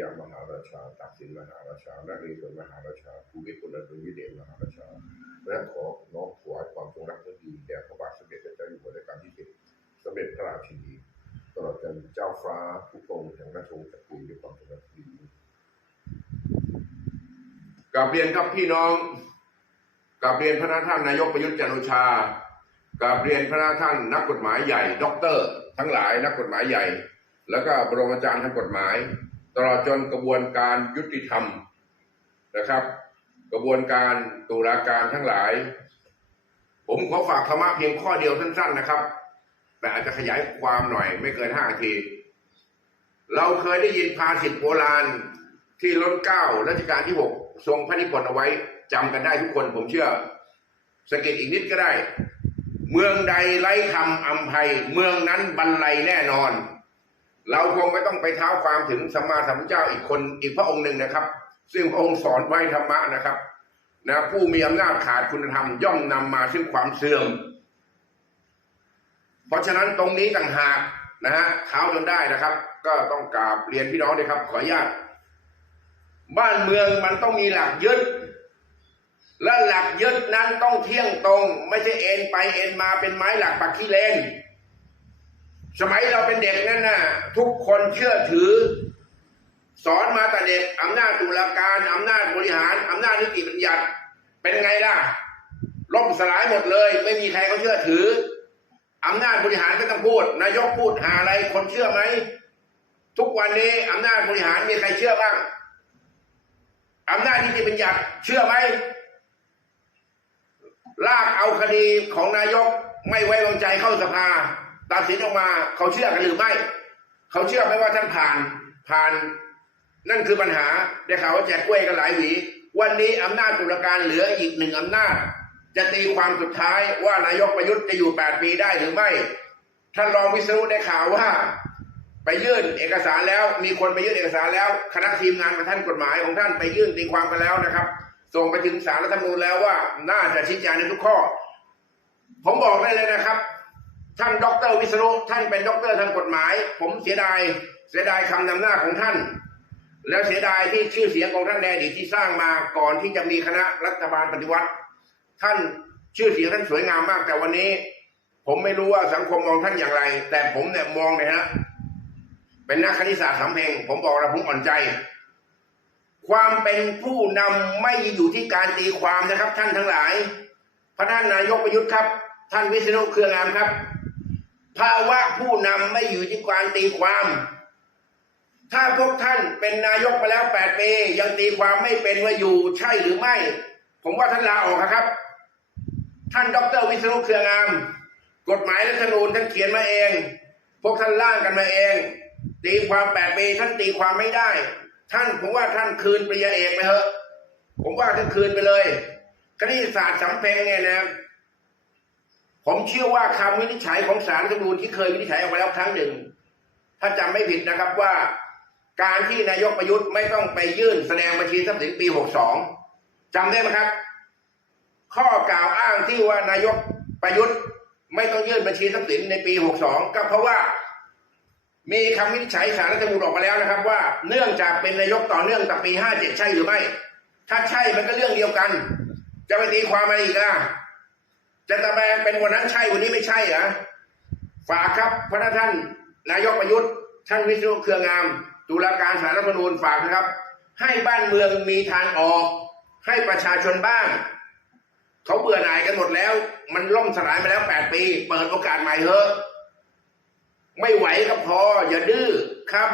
ยามหาราชาตักสินมหาราชานเรศวรมหาราชาภูมิพลอดุลยเดชมหาราชา และขอน้อมถวายความจงรักภักดีแด่พระบาทสมเด็จพระเจ้าอยู่หัวรัชกาลที่สิบสมเด็จพระราชินีตลอดจนเจ้าฟ้าทุกองแห่งราชวงศ์จักรีด้วยความจงรักภักดีกราบเรียนครับพี่น้องกราบเรียนพระท่านนายกประยุทธ์จันโอชากราบเรียนพระท่านนักกฎหมายใหญ่ด็อกเตอร์ ทั้งหลายนักกฎหมายใหญ่ แล้วก็บรมอาจารย์ทางกฎหมาย ตลอดจนกระบวนการยุติธรรมนะครับ กระบวนการตุลาการทั้งหลาย ผมขอฝากธรรมะเพียงข้อเดียวสั้น ๆนะครับ แต่อาจจะขยายความหน่อยไม่เกินห้านาที เราเคยได้ยินภาษิตโบราณที่ล้นเก้ารัชกาลที่หกทรงพระนิพนธ์เอาไว้จำกันได้ทุกคนผมเชื่อสะกิดอีกนิดก็ได้ เมืองใดไร้คำอำไพเมืองนั้นบรรลัยแน่นอน เราคงไม่ต้องไปเท้าความถึงสัมมาสัมพุทธเจ้าอีกคนอีกพระองค์หนึ่งนะครับ ซึ่งพระองค์สอนไว้ธรรมะนะครับนะผู้มีอำนาจขาดคุณธรรมย่อมนำมาซึ่งความเสื่อม เพราะฉะนั้นตรงนี้ต่างหากนะฮะเท้าจนได้นะครับ ก็ต้องกราบเรียนพี่น้องด้วยครับ ขออนุญาตบ้านเมืองมันต้องมีหลักยึด และหลักยึดนั้นต้องเที่ยงตรง ไม่ใช่เอ็นไปเอ็นมาเป็นไม้หลักปักขี้เลนสมัยเราเป็นเด็กนั่นน่ะ ทุกคนเชื่อถือ สอนมาแต่เด็กอำนาจตุลาการอำนาจบริหารอำนาจนิติบัญญัติ เป็นไงล่ะล่มสลายหมดเลย ไม่มีใครเขาเชื่อถืออำนาจบริหารก็ต้องพูด นายกพูดหาอะไรคนเชื่อไหมทุกวันนี้อำนาจบริหารมีใครเชื่อบ้างอำนาจนิติบัญญัติเชื่อไหมลากเอาคดีของนายกไม่ไว้วางใจเข้าสภาตัดสินออกมาเขาเชื่อกันหรือไม่ เขาเชื่อไหมว่าท่านผ่านผ่าน นั่นคือปัญหาได้ข่าวว่าแจกกล้วยกันหลายหวีวันนี้อำนาจตุลาการเหลืออีกหนึ่งอำนาจ จะตีความสุดท้ายว่านายกประยุทธ์จะอยู่ 8 ปีได้หรือไม่ท่านรองวิศนุได้ข่าวว่า ไปยื่นเอกสารแล้ว มีคนไปยื่นเอกสารแล้ว คณะทีมงานของท่านกฎหมายของท่านไปยื่นตีความกันแล้วนะครับ ส่งไปถึงศาลรัฐธรรมนูญแล้วว่าน่าจะชี้แจงในทุกข้อ ผมบอกได้เลยนะครับ ท่านดรวิษณุท่านเป็นด็อกเตอร์ทางกฎหมาย ผมเสียดายเสียดายคำนำหน้าของท่าน แล้วเสียดายที่ชื่อเสียงของท่านในอดีตที่สร้างมาก่อนที่จะมีคณะรัฐบาลปฏิวัติ ท่านชื่อเสียงท่านสวยงามมากแต่วันนี้ ผมไม่รู้ว่าสังคมมองท่านอย่างไร แต่ผมเนี่ยมองเลยฮะเป็นนักคณิตศาสตร์สำเพ็งผมบอกแล้วผมอ่อนใจ ความเป็นผู้นำไม่อยู่ที่การตีความนะครับ ท่านทั้งหลายพระท่านนายกประยุทธ์ครับ ท่านวิษณุเครืองามครับ ภาวะผู้นำไม่อยู่ที่การตีความ ถ้าพวกท่านเป็นนายกมาแล้วแปดปียังตีความไม่เป็นว่าอยู่ใช่หรือไม่ ผมว่าท่านลาออกครับ ท่านดรวิษณุเครืองาม กฎหมายรัฐธรรมนูญท่านเขียนมาเอง พวกท่านร่างกันมาเอง ตีความแปดปีท่านตีความไม่ได้ ท่านผมว่าท่านคืนปริญญาเอกไปเถอะ ผมว่าท่านคืนไปเลยคณิตศาสตร์สำเพ็งเนี่ยนะ ผมเชื่อว่าคำวินิจฉัยของศาลรัฐธรรมนูญที่เคยวินิจฉัยออกมาแล้วครั้งหนึ่ง ถ้าจำไม่ผิดนะครับว่า การที่นายกประยุทธ์ไม่ต้องไปยื่นแสดงบัญชีทรัพย์สินปี 62จำได้ไหมครับ ข้อกล่าวอ้างที่ว่านายกประยุทธ์ไม่ต้องยื่นบัญชีทรัพย์สินในปี 62 ก็เพราะว่ามีคำวินิจฉัยศาลรัฐธรรมนูญออกมาแล้วนะครับ ว่าเนื่องจากเป็นนายกต่อเนื่องจากปี 57 ใช่หรือไม่ ถ้าใช่มันก็เรื่องเดียวกัน จะไปตีความอะไรอีกล่ะ จะตะแบงเป็นวันนั้นใช่วันนี้ไม่ใช่เหรอฝากครับพระท่านนายกประยุทธ์ท่านวิศนุเครืองามตุลาการศาลรัฐธรรมนูญฝากนะครับ ให้บ้านเมืองมีทางออก ให้ประชาชนบ้าง เขาเบื่อหน่ายกันหมดแล้ว มันล่มสลายมาแล้วแปดปี เปิดโอกาสใหม่เถอะ ไม่ไหวก็พอ อย่าดื้อครับ